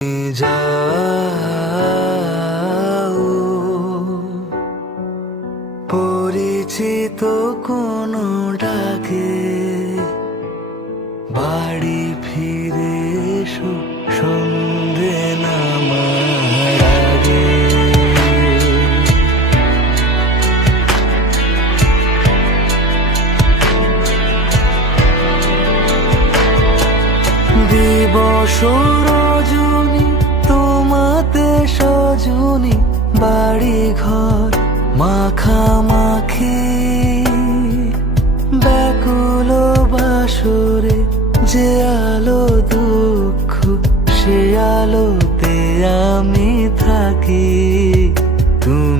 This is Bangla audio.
যাও পরিচিত কোনো ডাকে বাড়ি ফিরে এসো সন্ধে নামার আগে। দিবস রজনী তোমাতে সজনী বাড়ি ঘর মাখামাখি ব্যাকুল বাসরে যে আলো দুঃখ সে আলোতে আমি থাকি। তুমি